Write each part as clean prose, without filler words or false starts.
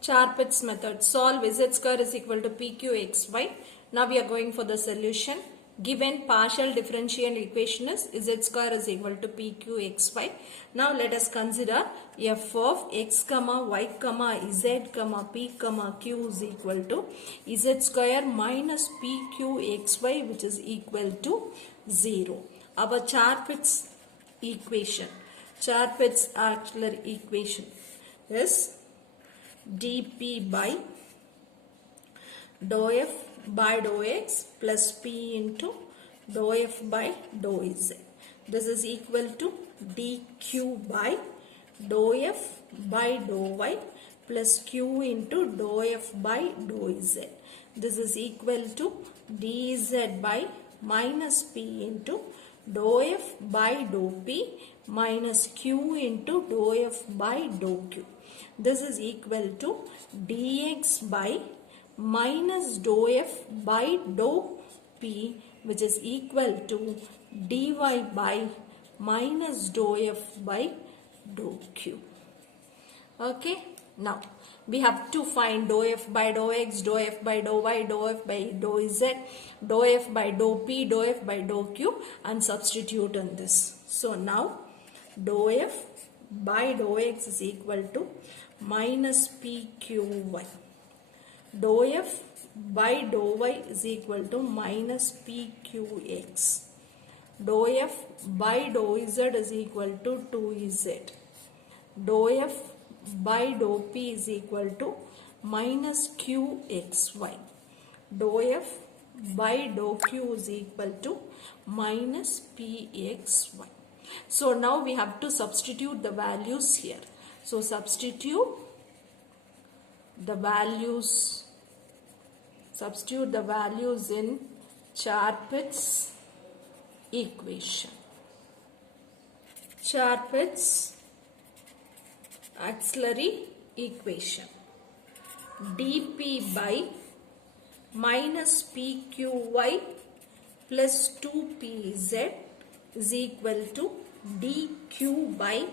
Charpit's method. Solve z square is equal to pqxy. Now we are going for the solution. Given partial differential equation is z square is equal to pqxy. Now let us consider f of x comma y comma z comma p comma q is equal to z square minus pqxy, which is equal to 0. Our Charpit's equation, Charpit's auxiliary equation is dp by dou f by dou x plus p into dou f by dou z. This is equal to dq by dou f by dou y plus q into dou f by dou z. This is equal to dz by minus p into dou f by dou p minus q into dou f by dou q. This is equal to dx by minus dou f by dou p, which is equal to dy by minus dou f by dou q. Okay, now we have to find dou f by dou x, dou f by dou y, dou f by dou z, dou f by dou p, dou f by dou q, and substitute in this. So now dou f by dou x is equal to minus pqy. Dou f by dou y is equal to minus pqx. Dou f by dou z is equal to 2z. Dou f by dou p is equal to minus qxy. Dou f by dou q is equal to minus pxy. So now we have to substitute the values here. So substitute the values in Charpit's equation. Charpit's auxiliary equation. dp by minus pqy plus 2pz is equal to dq by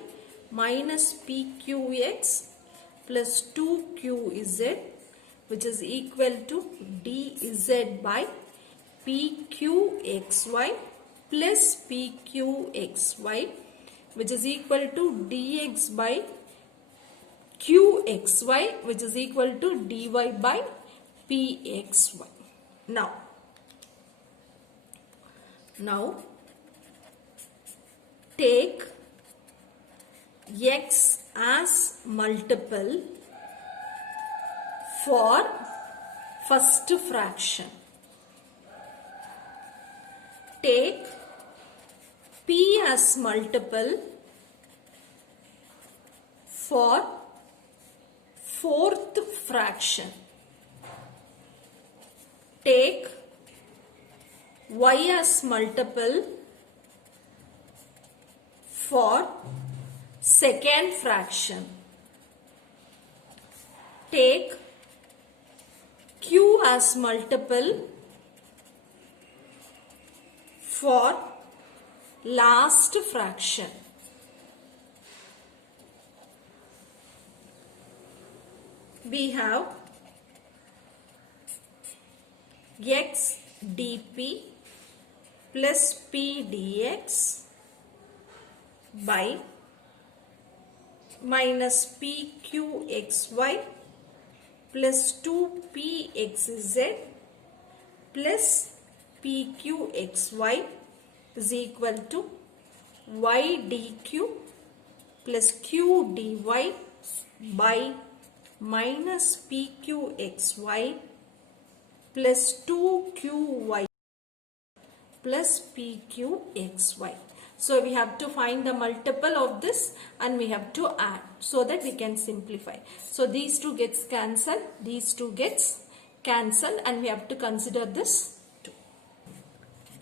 minus pqx plus 2qz, which is equal to dz by pqxy plus pqxy, which is equal to dx by qxy, which is equal to dy by pxy. Now take x as multiple for first fraction. Take p as multiple for fourth fraction. Take y as multiple for second fraction. Take q as multiple for last fraction. We have x dp plus p dx by minus pqxy plus 2pxz plus pqxy is equal to y dq plus q dy by minus pqxy plus 2qy plus pqxy. So we have to find the multiple of this and we have to add so that we can simplify. So these two gets cancelled, these two gets cancelled, and we have to consider this too.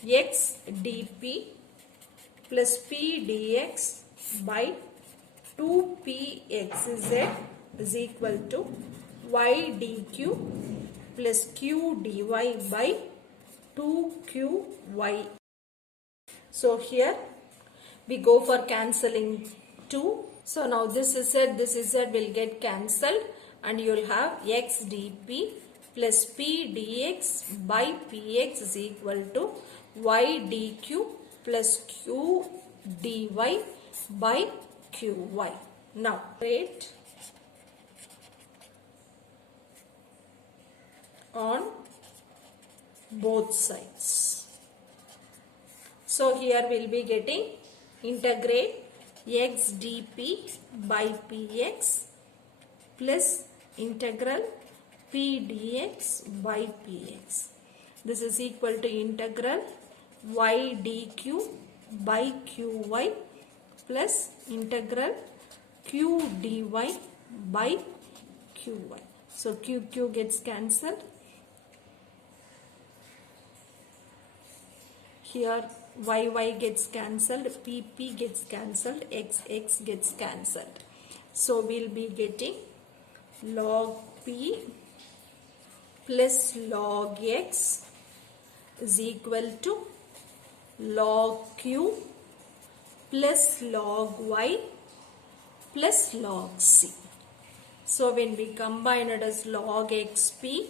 X dp plus p dx by 2pxz is equal to y dq plus q dy by 2qy. So here we go for cancelling 2. So now this is Z will get cancelled and you will have x dp plus p dx by px is equal to y dq plus q dy by qy. Now rate on both sides. So here we will be getting integrate x dp by px plus integral p dx by px. This is equal to integral y dq by qy plus integral q dy by qy. So q gets cancelled. Here y gets cancelled, pp gets cancelled, x gets cancelled. So we'll be getting log p plus log x is equal to log q plus log y plus log c. So when we combine it as log xp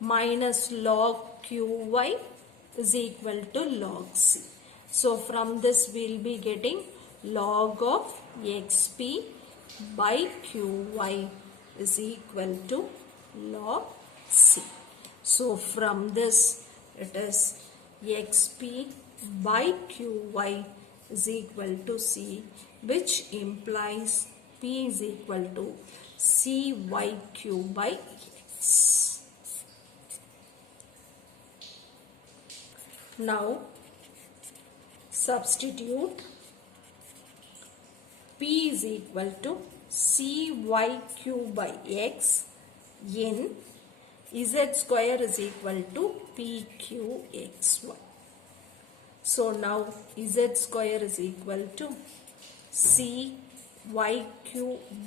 minus log qy is equal to log c. So from this we will be getting log of xp by qy is equal to log c. So from this it is xp by qy is equal to c, which implies p is equal to cyq by x. Now substitute p is equal to cyq by x in z square is equal to pqxy. So now z square is equal to cyq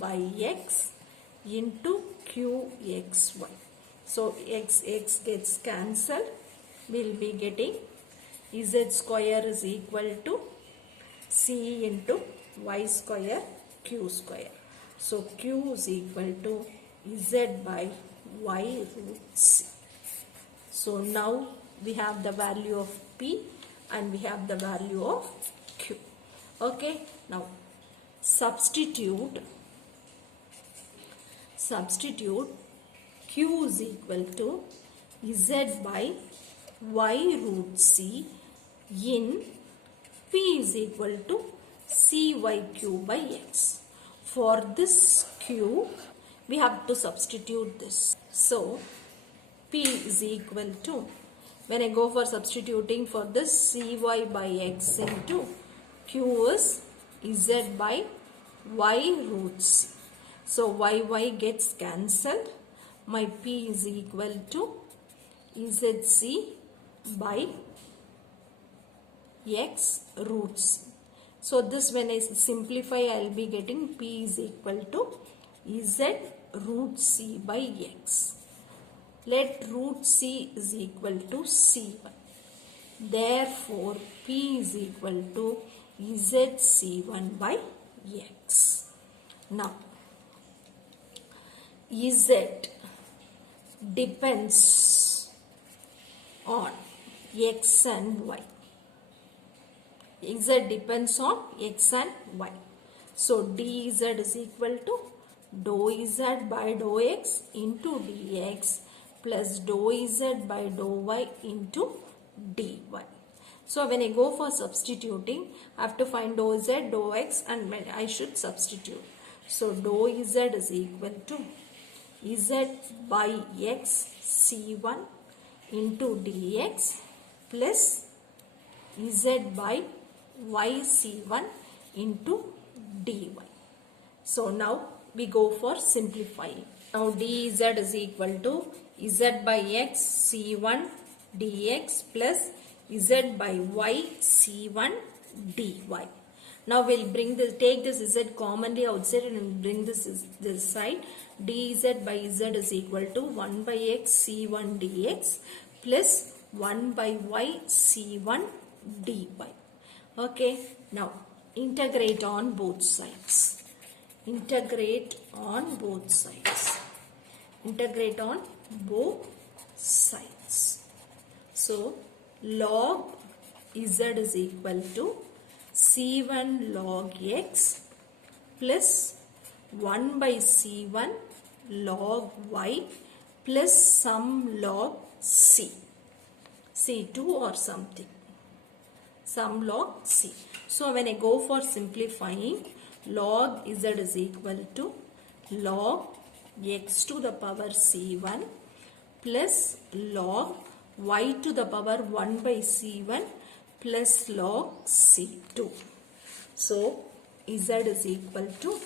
by x into qxy. So x gets cancelled. We will be getting z square is equal to c into y square q square. So q is equal to z by y root c. So now we have the value of p and we have the value of q. Okay, now substitute q is equal to z by y root c in p is equal to cyq by x. For this q we have to substitute this. So p is equal to, when I go for substituting for this, cy by x into q is z by y root c. So y gets cancelled. My p is equal to zc by x root c. So this, when I simplify, I will be getting p is equal to z root c by x. Let root c is equal to c1. Therefore p is equal to zc1 by x. Now z depends on x and y. Z depends on x and y. So dz is equal to dou z by dou x into dx plus dou z by dou y into dy. So when I go for substituting, I have to find dou z, dou x, and I should substitute. So dou z is equal to z by x c1 into dx plus z by y c1 into dy. So now we go for simplifying. Now dz is equal to z by x c1 dx plus z by y c1 dy. Now we'll bring this, take this z commonly outside and bring this side. Dz by z is equal to 1 by x c1 dx plus 1 by y c1 dy. Okay, now integrate on both sides. integrate on both sides. Integrate on both sides. So log z is equal to c1 log x plus 1 by c1 log y plus some log c, c2 or something, some log c. So when I go for simplifying, log z is equal to log x to the power c1 plus log y to the power 1 by c1 plus log c2. So z is equal to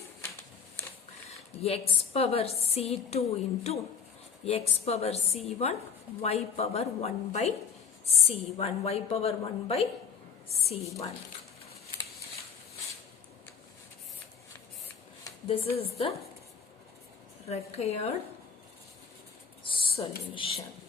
x power c2 into x power c1 y power 1 by c1, y power 1 by c1. This is the required solution.